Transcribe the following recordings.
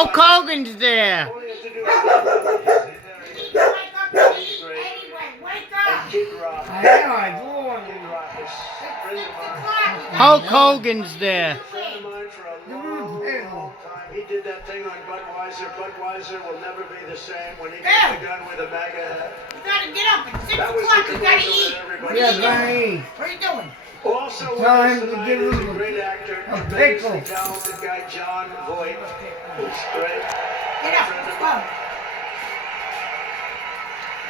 Hulk Hogan's there. All you have to do is stand up and he's there. He's great. And Kid Rock. Kid Rock is a friend of mine. Hulk Hogan's there. A friend of mine for a long time. He did that thing on Budweiser. Budweiser will never be the same when he got the gun with a MAGA hat. You gotta get up. It's 6 That was o'clock. the You gotta commercial eat. that What everybody are you saw. doing? What are you doing? Also with Time us to tonight give is a him great actor, a tremendously pickle. talented guy, John Voight, who's great. Get up. Friend of Let's mine.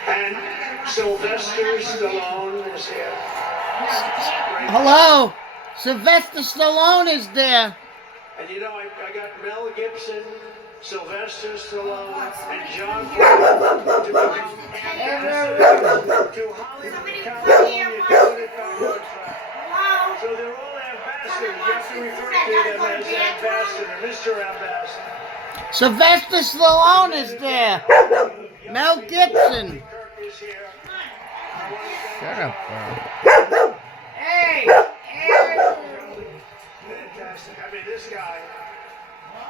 go. And Sylvester Stallone is here. Great. Hello. Sylvester Stallone is there. And you know, I got Mel Gibson, Sylvester Stallone, and John Voight to become ambassadors to Hollywood, California to put it back on track. Hello? So they're all ambassadors. You have to refer to them as ambassador, Mr. Ambassador. Sylvester Stallone is there. Mel Gibson. Kirk is here. Shut up, bro. Hey! Fantastic. I mean, this guy,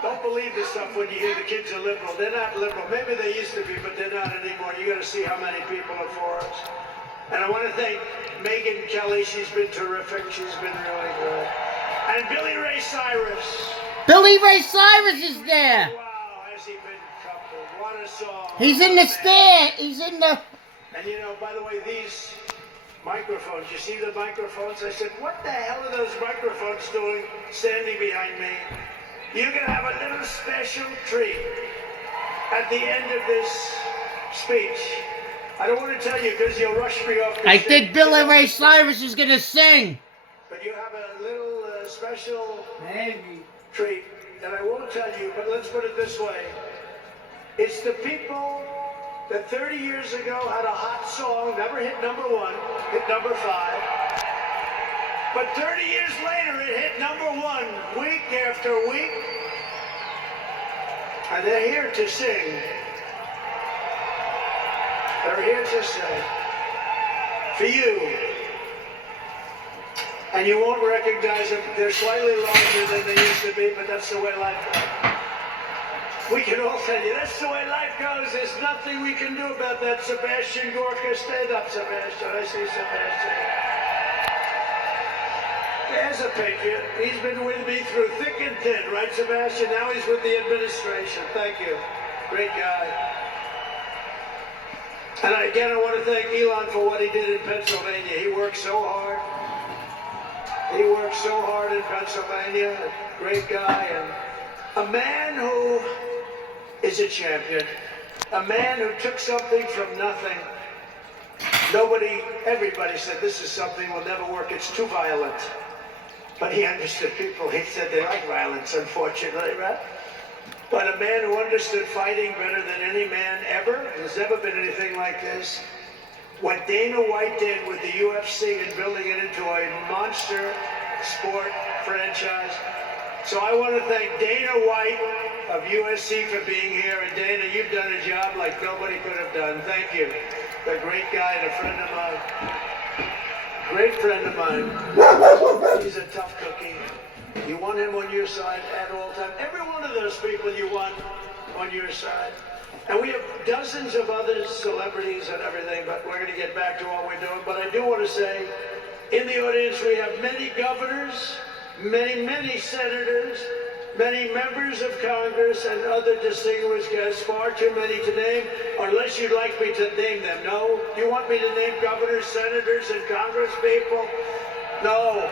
don't believe this stuff when you hear the kids are liberal. They're not liberal. Maybe they used to be, but they're not anymore. You got to see how many people are for us. And I want to thank Megyn Kelly. She's been terrific. She's been really good. And Billy Ray Cyrus. Billy Ray Cyrus is there. Wow, has he been coupled? What a song. He's in the stand. He's in the... And you know, by the way, these microphones, you see the microphones? I said, what the hell are those microphones doing standing behind me? You can have a little special treat at the end of this speech. I don't want to tell you because you'll rush me off the I stage. think Billy Ray Cyrus is gonna sing. But you have a little special Maybe. treat that I won't tell you, but let's put it this way. It's the people that 30 years ago had a hot song, never hit number 1, hit number 5. But 30 years later, it hit number 1 week after week. And they're here to sing. They're here to sing for you. And you won't recognize them. They're slightly larger than they used to be, but that's the way life goes. We can all tell you, that's the way life goes. There's nothing we can do about that. Sebastian Gorka, stand up, Sebastian. I see Sebastian. There's a picture. He's been with me through thick and thin, right, Sebastian? Now he's with the administration. Thank you. Great guy. And again, I want to thank Elon for what he did in Pennsylvania. He worked so hard. He worked so hard in Pennsylvania. Great guy. And a man who is a champion. A man who took something from nothing. Everybody said this is something will never work. It's too violent. But he understood people. He said they like violence, unfortunately, right? But a man who understood fighting better than any man ever. There's never been anything like this. What Dana White did with the UFC and building it into a monster sport franchise. So I want to thank Dana White of USC for being here. And Dana, you've done a job like nobody could have done. Thank you. A great guy and a friend of mine. Great friend of mine. He's a tough cookie. You want him on your side at all times. Every one of those people you want on your side. And we have dozens of other celebrities and everything, but we're going to get back to what we're doing. But I do want to say, in the audience, we have many governors, many senators, many members of Congress, and other distinguished guests. Far too many to name, unless you'd like me to name them. No? You want me to name governors, senators, and Congress people? No.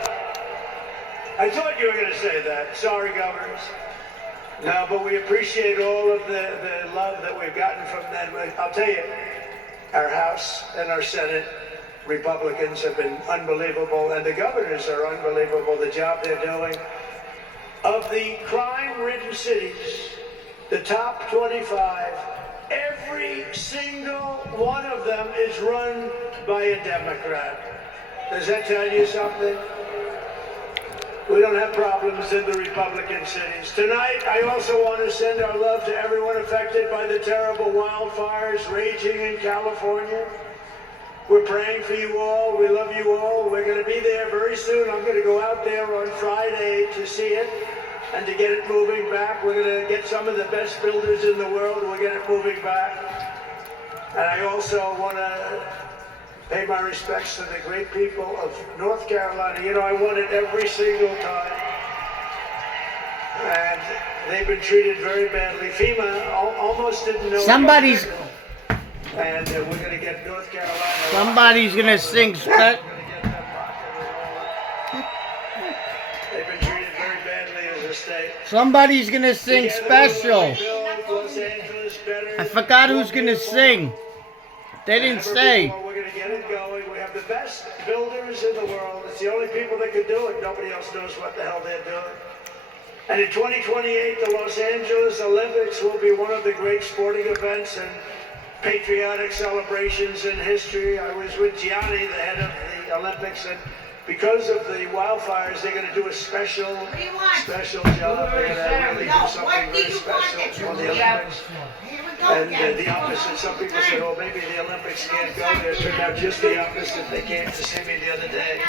I thought you were going to say that. Sorry, governors. No, but we appreciate all of the love that we've gotten from them. I'll tell you, our House and our Senate Republicans have been unbelievable, and the governors are unbelievable, the job they're doing. Of the crime-ridden cities, the top 25, every single one of them is run by a Democrat. Does that tell you something? We don't have problems in the Republican cities. Tonight, I also want to send our love to everyone affected by the terrible wildfires raging in California. We're praying for you all. We love you all. We're going to be there very soon. I'm going to go out there on Friday to see it. and to get it moving back. We're going to get some of the best builders in the world. We'll get it moving back. And I also want to pay my respects to the great people of North Carolina. You know, I won it every single time. And they've been treated very badly. FEMA almost didn't know. Somebody's And we're going to get North Carolina. somebody's gonna sing. They've been treated very badly as a state. Somebody's gonna sing special. Los Angeles better. I forgot who's gonna sing. They didn't say. We're going to get it going. We have the best builders in the world. It's the only people that can do it. Nobody else knows what the hell they're doing. And in 2028, the Los Angeles Olympics will be one of the great sporting events and patriotic celebrations in history. I was with Gianni, the head of the Olympics, and because of the wildfires, they're going to do a special job. They're going to really do something very special for the Olympics. And the opposite, some people said, oh, maybe the Olympics can't go there. It turned out just the opposite. They came to see me the other day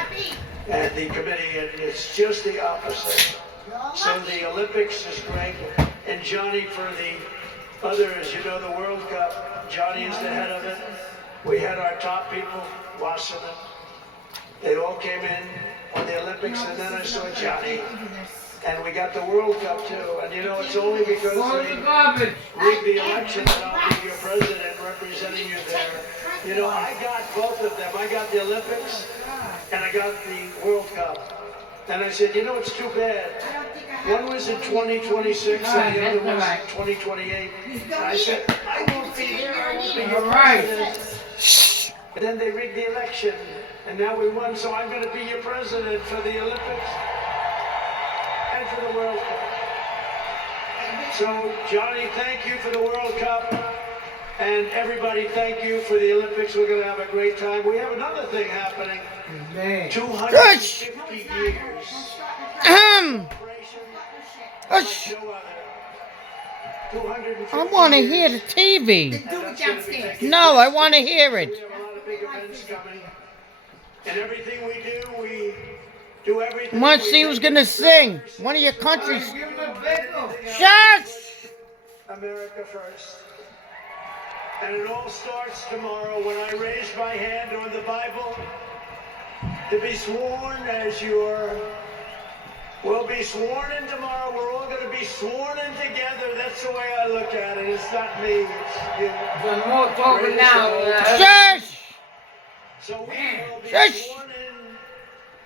at the committee, and it's just the opposite. So the Olympics is great. And Johnny, for the others, you know, the World Cup, Johnny is the head of it. We had our top people, Wasserman. They all came in on the Olympics, and then I saw Johnny. And we got the World Cup too. And you know, it's only because they rigged the election that I'll be your president representing you there. You know, I got both of them. I got the Olympics and I got the World Cup. And I said, you know, it's too bad. One was in 2026 and the other was 2028. And I said, I won't be there. I won't be your president. And then they rigged the election. And now we won, so I'm going to be your president for the Olympics. For the World Cup. So, Johnny, thank you for the World Cup. And everybody, thank you for the Olympics. We're going to have a great time. We have another thing happening. 250 years. I want to hear the TV. No, I want to hear it. We have a lot of big events coming. And everything we do everything. I want to see who's gonna sing. One of your countries. Shush! America first. And it all starts tomorrow when I raise my hand on the Bible to be sworn as we'll be sworn in tomorrow. We're all going to be sworn in together. That's the way I look at it. It's not me. It's you. There's more talking now. Shush! So we will be Shush! sworn in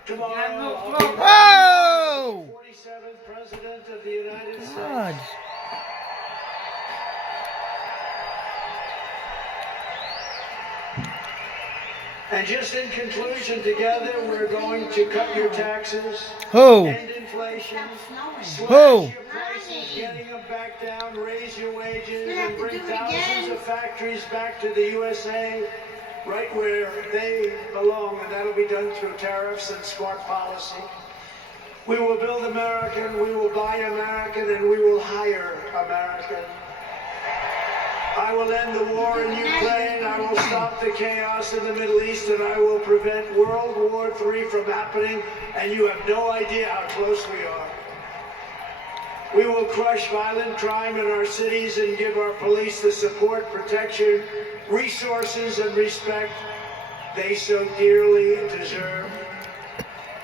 tomorrow. Whoa! 47th President of the United States. God. And just in conclusion, together we're going to cut your taxes, Who? end inflation, slash Who? your prices, getting them back down, raise your wages, and bring thousands of factories back to the USA, right where they belong, and that'll be done through tariffs and smart policy. We will build American, we will buy American, and we will hire American. I will end the war in Ukraine, I will stop the chaos in the Middle East, and I will prevent World War III from happening, and you have no idea how close we are. We will crush violent crime in our cities and give our police the support, protection, resources, and respect they so dearly deserve.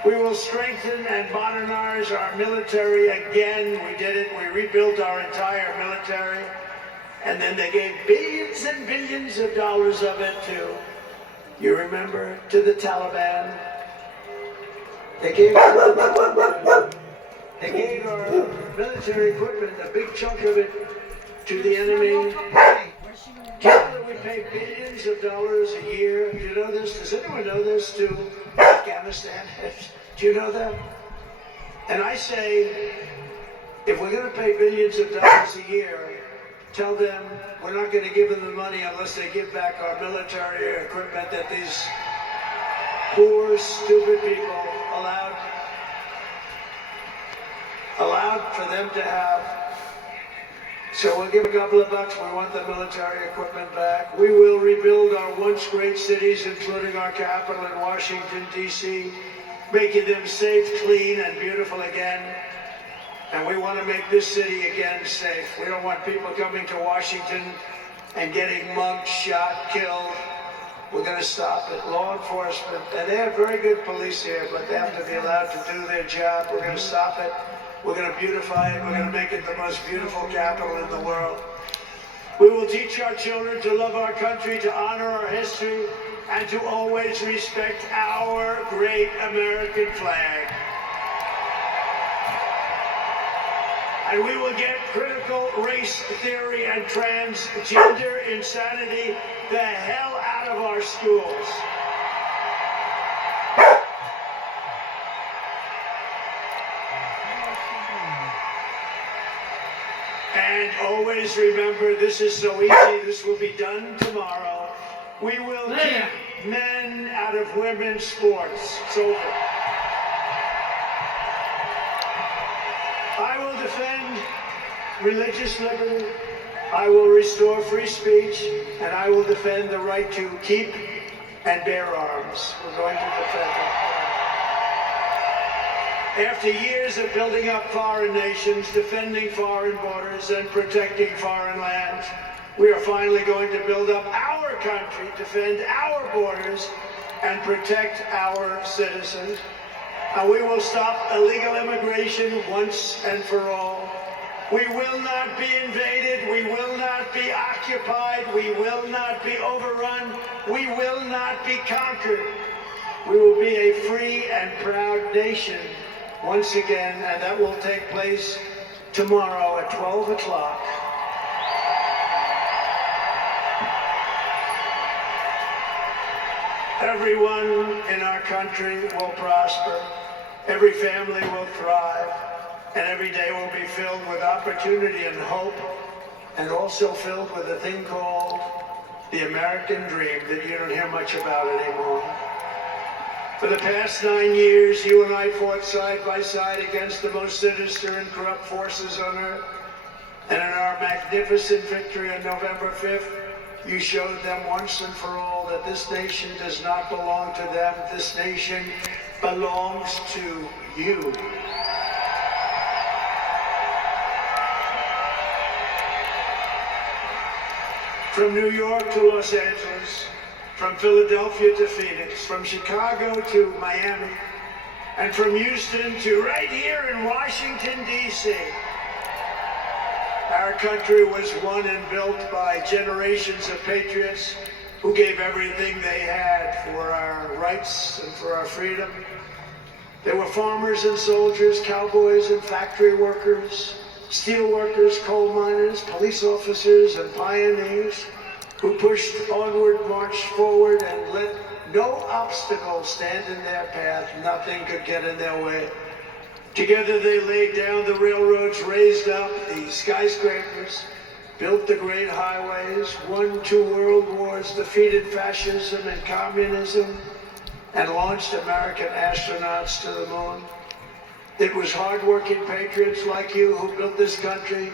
We will strengthen and modernize our military again. We did it. We rebuilt our entire military. And then they gave billions and billions of dollars of it to, you remember, to the Taliban. They gave our military equipment, a big chunk of it, to the enemy. Together we pay billions of dollars a year. Do you know this? Does anyone know this? To Afghanistan? Do you know that? And I say, if we're going to pay billions of dollars a year, tell them we're not going to give them the money unless they give back our military equipment that these poor, stupid people allowed for them to have. So we'll give a couple of bucks. We want the military equipment back. We will rebuild our once great cities, including our capital in Washington, D.C., making them safe, clean, and beautiful again. And we want to make this city again safe. We don't want people coming to Washington and getting mugged, shot, killed. We're going to stop it. Law enforcement, and they have very good police here, but they have to be allowed to do their job. We're going to stop it. We're going to beautify it. We're going to make it the most beautiful capital in the world. We will teach our children to love our country, to honor our history, and to always respect our great American flag. And we will get critical race theory and transgender insanity the hell out of our schools. And always remember, this is so easy, this will be done tomorrow. We will keep men out of women's sports. It's over. I will defend religious liberty, I will restore free speech, and I will defend the right to keep and bear arms. We're going to defend it. After years of building up foreign nations, defending foreign borders, and protecting foreign lands, we are finally going to build up our country, defend our borders, and protect our citizens. And we will stop illegal immigration once and for all. We will not be invaded. We will not be occupied. We will not be overrun. We will not be conquered. We will be a free and proud nation once again, and that will take place tomorrow at 12 o'clock. Everyone in our country will prosper. Every family will thrive, and every day will be filled with opportunity and hope, and also filled with a thing called the American dream that you don't hear much about anymore. For the past 9 years, you and I fought side by side against the most sinister and corrupt forces on earth. And in our magnificent victory on November 5th, you showed them once and for all that this nation does not belong to them. This nation belongs to you. From New York to Los Angeles, from Philadelphia to Phoenix, from Chicago to Miami, and from Houston to right here in Washington, D.C. Our country was won and built by generations of patriots who gave everything they had for our rights and for our freedom. They were farmers and soldiers, cowboys and factory workers, steel workers, coal miners, police officers, and pioneers who pushed onward, marched forward, and let no obstacle stand in their path. Nothing could get in their way. Together they laid down the railroads, raised up the skyscrapers, built the great highways, won 2 world wars, defeated fascism and communism, and launched American astronauts to the moon. It was hard-working patriots like you who built this country.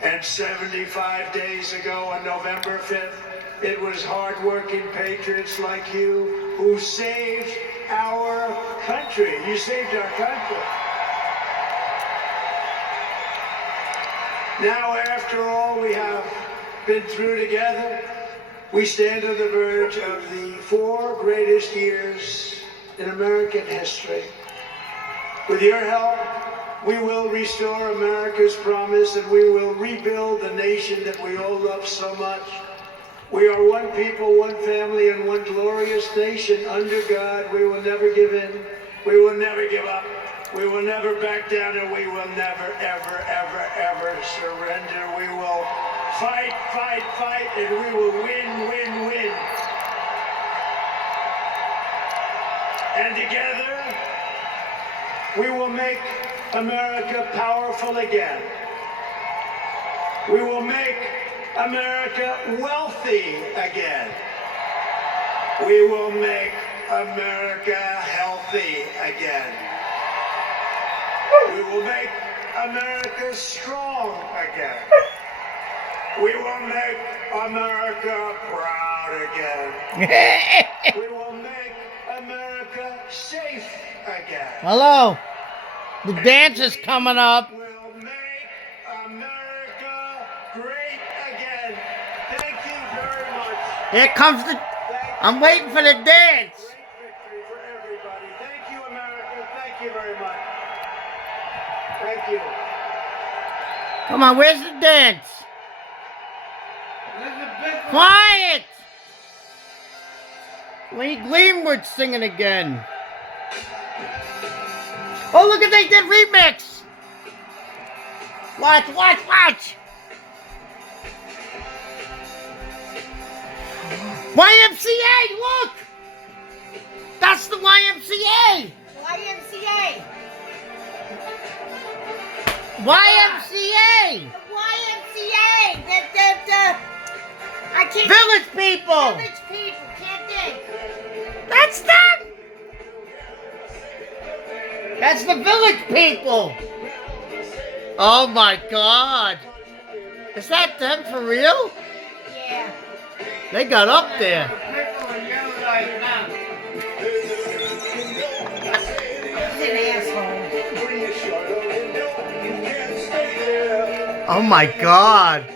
And 75 days ago on November 5th, it was hard-working patriots like you who saved our country. You saved our country. Now, after all we have been through together, we stand on the verge of the 4 greatest years in American history. With your help, we will restore America's promise, and we will rebuild the nation that we all love so much. We are one people, one family, and one glorious nation under God. We will never give in. We will never give up. We will never back down, and we will never, ever, ever, ever surrender. We will fight, fight, fight, and we will win, win, win. And together, we will make America powerful again. We will make America wealthy again. We will make America healthy again. We will make America strong again. We will make America proud again. We will make America safe again. Hello. The dance is coming up. Will great again. Thank you very much. Here comes the... I'm waiting for the dance. Great victory for everybody. Thank you, America. Thank you very much. Thank you. Come on, where's the dance? There's a big one. Quiet! Lee Greenwood singing again. Oh, look at that remix! Watch, watch, watch! YMCA, look! That's the YMCA! YMCA. YMCA! The YMCA. The I can't. Village people! Village people can't think. That's them! That's the village people! Oh my God! Is that them for real? Yeah. They got up there. People are yelling like that. He's an asshole. Oh my God!